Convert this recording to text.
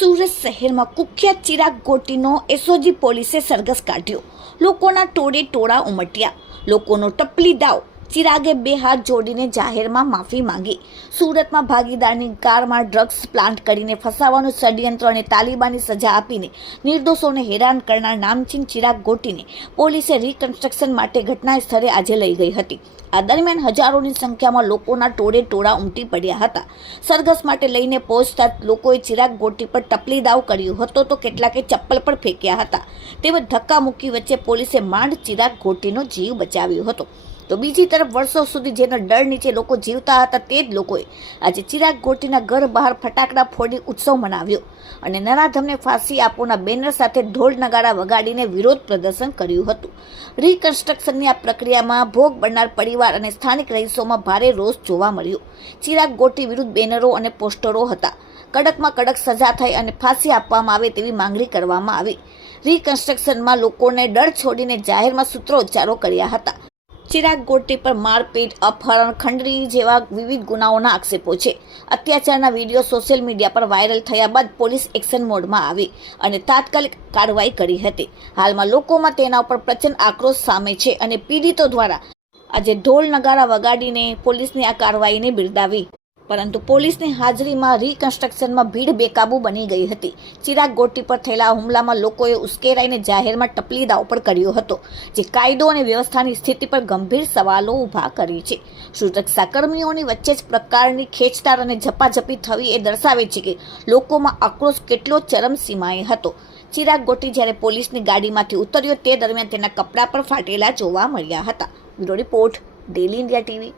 સુરત શહેરમાં કુખ્યાત ચિરાગ ગોટીનો એસઓજી પોલીસે સરઘસ કાઢ્યો। લોકોના ટોળે ટોળા ઉમટ્યા। લોકોનો ટપલી દાવ। ચિરાગે બે હાથ જોડીને જાહેરમાં માફી માંગી। સુરતમાં ભાગીદારની કારમાં ડ્રગ્સ પ્લાન્ટ કરીને ફસાવાનું ષડયંત્ર અને તાલિબાની સજા આપીને નિર્દોષોને હેરાન કરનાર નામચીન ચિરાગ ગોટીને પોલીસે રિકન્સ્ટ્રક્શન માટે ઘટના સ્થળે આજે લઈ ગઈ હતી। આ દરમિયાન હજારોની સંખ્યામાં લોકોના ટોળે ટોળા ઉમટી પડ્યા હતા। સરઘસ માટે લઈને પહોંચતા લોકોએ ચિરાગ ગોટી પર ટપલી દાવ કર્યો હતો તો કેટલાકે ચપ્પલ પણ ફેંક્યા હતા। તેમજ ધક્કા મૂકી વચ્ચે પોલીસે માંડ ચિરાગ ગોટીનો જીવ બચાવ્યો હતો। તો બીજી તરફ વર્ષો સુધી જેના ડર નીચે લોકો જીવતા હતા તે જ લોકોએ આજે ચિરાગ ગોટીના ઘર બહાર ફટાકડા ફોડી ઉત્સવ મનાવ્યો અને નરાધમને ફાંસી આપોના બેનર સાથે ઢોલ નગારા વગાડીને વિરોધ પ્રદર્શન કર્યું હતું। રિકન્સ્ટ્રક્શનની આ પ્રક્રિયામાં ભોગ બનનાર પરિવાર અને સ્થાનિક રહીશોમાં ભારે રોષ જોવા મળ્યો। ચિરાગ ગોટી વિરુદ્ધ બેનરો અને પોસ્ટરો હતા। કડકમાં કડક સજા થાય અને ફાંસી આપવામાં આવે તેવી માંગણી કરવામાં આવી। રિકન્સ્ટ્રક્શનમાં લોકોને ડર છોડીને જાહેરમાં સૂત્રોચ્ચારો કર્યા હતા। ચિરાગ ગોટી પર મારપીટ, અપહરણ, ખંડણી જેવા વિવિધ ગુનાઓના આક્ષેપો છે। અત્યાચારના વિડીયો સોશિયલ મીડિયા પર વાયરલ થયા બાદ પોલીસ એક્શન મોડમાં આવી અને તાત્કાલિક કાર્યવાહી કરી હતી। હાલમાં લોકોમાં તેના ઉપર પ્રચંડ આક્રોશ સામે છે અને પીડિતો દ્વારા આજે ઢોલ નગારા વગાડીને પોલીસની આ કાર્યવાહીને બિરદાવી। પરંતુ પોલીસની હાજરીમાં રિકન્સ્ટ્રક્શનમાં ભીડ બેકાબુ બની ગઈ હતી। ચિરાગ ગોટી પર થયેલા હુમલામાં લોકોએ ઉશ્કેરાઈને જાહેરમાં ટપલી દાવ પણ કર્યો હતો, જે કાયદો અને વ્યવસ્થાની સ્થિતિ પર ગંભીર સવાલો ઊભા કરી છે। સુરક્ષાકર્મીઓની વચ્ચે જ પ્રકારની ખેંચતાર અને ઝપાઝપી થવી એ દર્શાવે છે કે લોકોમાં આક્રોશ કેટલો ચરમસીમાએ હતો। ચિરાગ ગોટી જ્યારે પોલીસની ગાડીમાંથી ઉતર્યો તે દરમિયાન તેના કપડાં પણ ફાટેલા જોવા મળ્યા હતા। Bureau report, daily India TV.